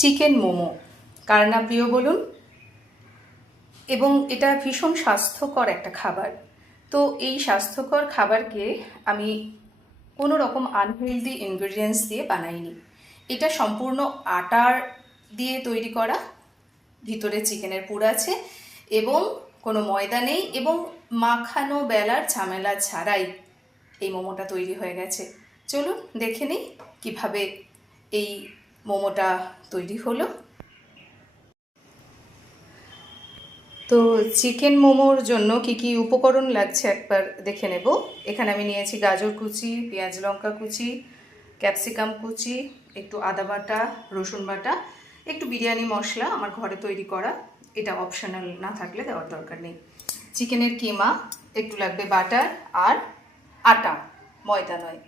Chicken momo কার না প্রিয় বলুন। এবং এটা ভীষণ স্বাস্থ্যকর একটা খাবার। তো এই স্বাস্থ্যকর খাবারকে আমি কোনো রকম আনহেলদি ইনগ্রেডিয়েন্টস দিয়ে বানাইনি। এটা সম্পূর্ণ আটার দিয়ে তৈরি করা, ভিতরে চিকেনের পুর আছে এবং কোনো ময়দা নেই এবং মাখানো বেলার ঝামেলা ছাড়াই এই মোমোটা তৈরি হয়ে গেছে। চলুন দেখে নিই কীভাবে এই মোমোটা তৈরি হলো। তো চিকেন মোমোর জন্য কি কি উপকরণ লাগছে একবার দেখে নেব। এখানে আমি নিয়েছি গাজর কুচি, পেঁয়াজ লঙ্কা কুচি, ক্যাপসিকাম কুচি, একটু আদা বাটা, রসুন বাটা, একটু বিরিয়ানি মশলা আমার ঘরে তৈরি করা, এটা অপশনাল, না থাকলে দেওয়ার দরকার নেই। চিকেনের কিমা, একটু লাগবে বাটার আর আটা, ময়দা নয়।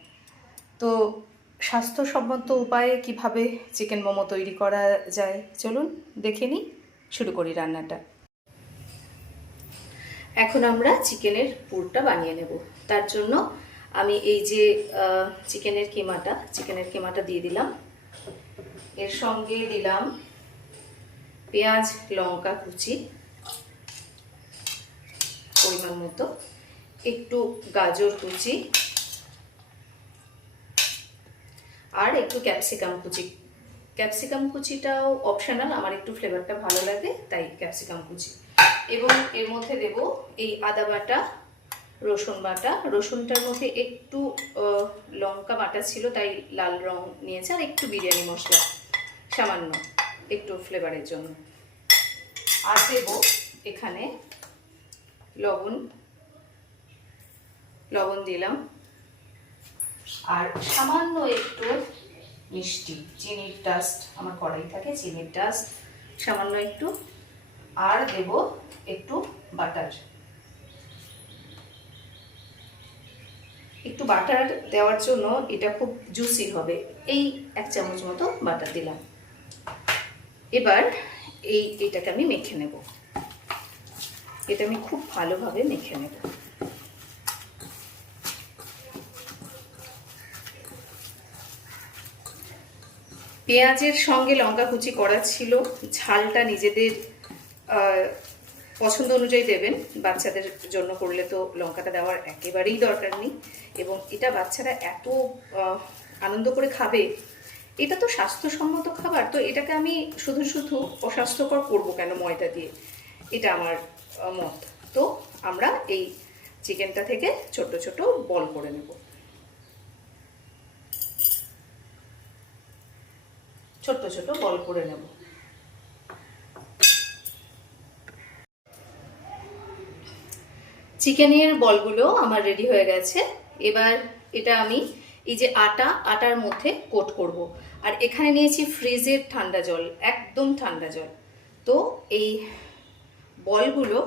তো স্বাস্থ্যসম্মত উপায়ে কিভাবে চিকেন মোমো তৈরি করা যায় চলুন দেখে নিই, শুরু করি রান্নাটা। এখন আমরা চিকেনের পুরটা বানিয়ে নেব। তার জন্য আমি এই যে চিকেনের কিমাটা দিয়ে দিলাম। এর সঙ্গে দিলাম পেঁয়াজ লঙ্কা কুচি পরিমাণ মতো, একটু গাজর কুচি আর একটু ক্যাপসিকাম কুচি। ক্যাপসিকাম কুচিটাও অপশনাল, আমার একটু ফ্লেভারটা ভালো লাগে তাই ক্যাপসিকাম কুচি। এবং এর মধ্যে দেব এই আদা বাটা, রসুন বাটা। রসুনটার মধ্যে একটু লঙ্কা বাটা ছিল তাই লাল রং নিয়েছে, আর একটু বিরিয়ানি মশলা সামান্য একটু ফ্লেভারের জন্য। আর দেব এখানে লবণ দিলাম, আর সামান্য একটু মিষ্টি, চিনির ডাস্ট আমার কড়াই থাকে, চিনির ডাস্ট সামান্য একটু। আর দেব একটু বাটার। একটু বাটার দেওয়ার জন্য এটা খুব জুসি হবে। এই 1 চামচ মতো বাটার দিলাম। এবার এইটাকে আমি মেখে নেব। এটা আমি খুব ভালোভাবে মেখে নেব। পেঁয়াজের সঙ্গে লঙ্কা কুচি করা ছিল, ঝালটা নিজেদের পছন্দ অনুযায়ী দেবেন। বাচ্চাদের জন্য করলে তো লঙ্কাটা দেওয়ার একেবারেই দরকার নেই। এবং এটা বাচ্চারা এত আনন্দ করে খাবে, এটা তো স্বাস্থ্যসম্মত খাবার, তো এটাকে আমি শুধু শুধু অস্বাস্থ্যকর করব কেন ময়দা দিয়ে, এটা আমার মত। তো আমরা এই চিকেনটা থেকে ছোট ছোট বল করে নেব। ছোট ছোট বল করে নেব। চিকেনের বলগুলো আমার রেডি হয়ে গেছে। এবার এটা আমি এই যে আটার মধ্যে কোট করব। আর এখানে নিয়েছি ফ্রিজের ঠান্ডা জল, একদম ঠান্ডা জল। তো এই বলগুলো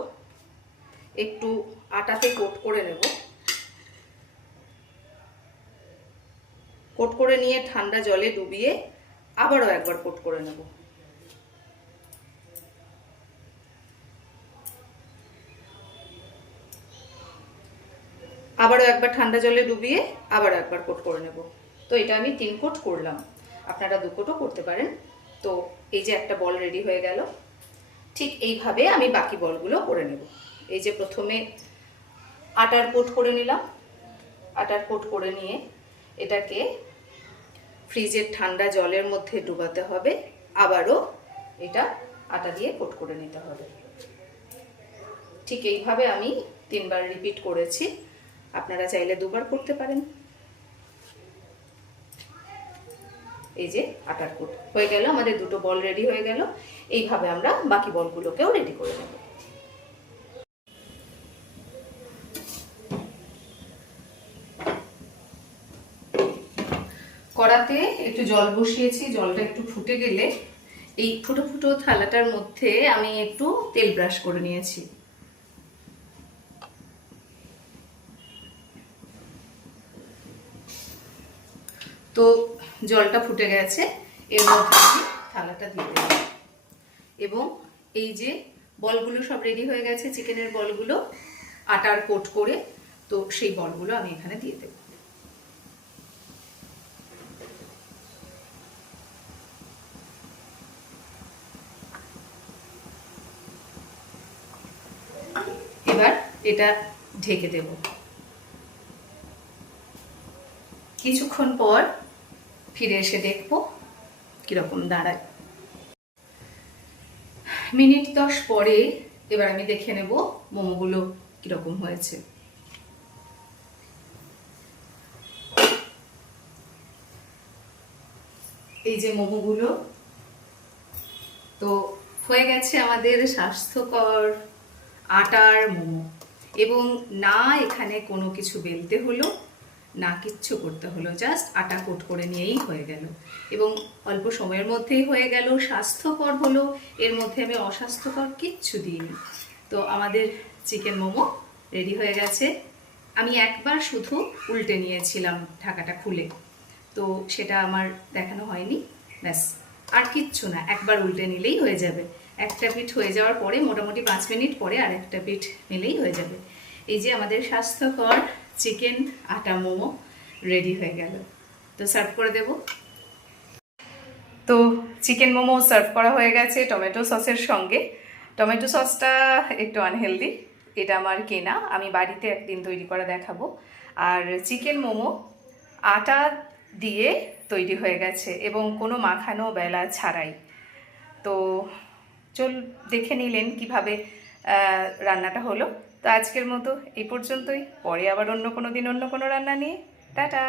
একটু আটাতে কোট করে নেব। কোট করে নিয়ে ঠান্ডা জলে ডুবিয়ে আবারও একবার কোট করে নেব। আবারও একবার ঠান্ডা জলে ডুবিয়ে আবার একবার কোট করে নেব। তো এটা আমি 3 কোট করলাম, আপনারা 2 কোটও করতে পারেন। তো এই যে একটা বল রেডি হয়ে গেল। ঠিক এইভাবে আমি বাকি বলগুলো করে নেব। এই যে প্রথমে আটার কোট করে নিলাম। আটার কোট করে নিয়ে এটাকে ফ্রিজের ঠান্ডা জলের মধ্যে ডুবাতে হবে। আবারও এটা আটা দিয়ে কোট করে নিতে হবে। ঠিক এইভাবে আমি 3 বার রিপিট করেছি, আপনারা চাইলে 2 বার করতে পারেন। এই যে আটার কোট হয়ে গেল, আমাদের 2টো বল রেডি হয়ে গেল। এইভাবে আমরা বাকি বলগুলোকেও রেডি করে নেব। কড়াতে একটু জল বসিয়েছি, জলটা একটু ফুটে গেলে এই ফুটো ফুটো থালাটার মধ্যে আমি একটু তেল ব্রাশ করে নিয়েছি। তো জলটা ফুটে গেছে, এর মধ্যে আমি থালাটা দিয়ে দেব। এবং এই যে বলগুলো সব রেডি হয়ে গেছে, চিকেনের বলগুলো আটার কোট করে, তো সেই বলগুলো আমি এখানে দিয়ে দেব। এটা ঢেকে দেব। কিছুক্ষণ পর ফিরে এসে দেখবো কিরকম দাঁড়ায়। মিনিট 10 পরে এবার আমি দেখে নেব মোমোগুলো কিরকম হয়েছে। এই যে মোমোগুলো তো হয়ে গেছে আমাদের স্বাস্থ্যকর আটার মোমো, এবং না এখানে কোনো কিছু বেলতে হলো, না কিচ্ছু করতে হলো, জাস্ট আটা কোট করে নিয়েই হয়ে গেল, এবং অল্প সময়ের মধ্যেই হয়ে গেল, স্বাস্থ্যকর হলো, এর মধ্যে আমি অস্বাস্থ্যকর কিচ্ছু দিইনি। তো আমাদের চিকেন মোমো রেডি হয়ে গেছে। আমি একবার শুধু উল্টে নিয়েছিলাম ঢাকাটা খুলে, তো সেটা আমার দেখানো হয়নি, ব্যাস আর কিচ্ছু না, একবার উল্টে নিলেই হয়ে যাবে। একটা পিঠ হয়ে যাওয়ার পরে মোটামুটি 5 মিনিট পরে আর একটা পিঠ নিলেই হয়ে যাবে। এই যে আমাদের স্বাস্থ্যকর চিকেন আটা মোমো রেডি হয়ে গেল। তো সার্ভ করে দেব। তো চিকেন মোমো সার্ভ করা হয়ে গেছে টমেটো সসের সঙ্গে। টমেটো সসটা একটু আনহেলদি, এটা আমার কেনা, আমি বাড়িতে একদিন তৈরি করে দেখাবো। আর চিকেন মোমো আটা দিয়ে তৈরি হয়ে গেছে এবং কোনো মাখানো বেলা ছাড়াই। তো দেখে নিলেন কিভাবে রান্নাটা হলো। তো আজকের মতো এই পর্যন্তই, পরে আবার অন্য কোনো দিন অন্য কোনো রান্না নিয়ে। টাটা।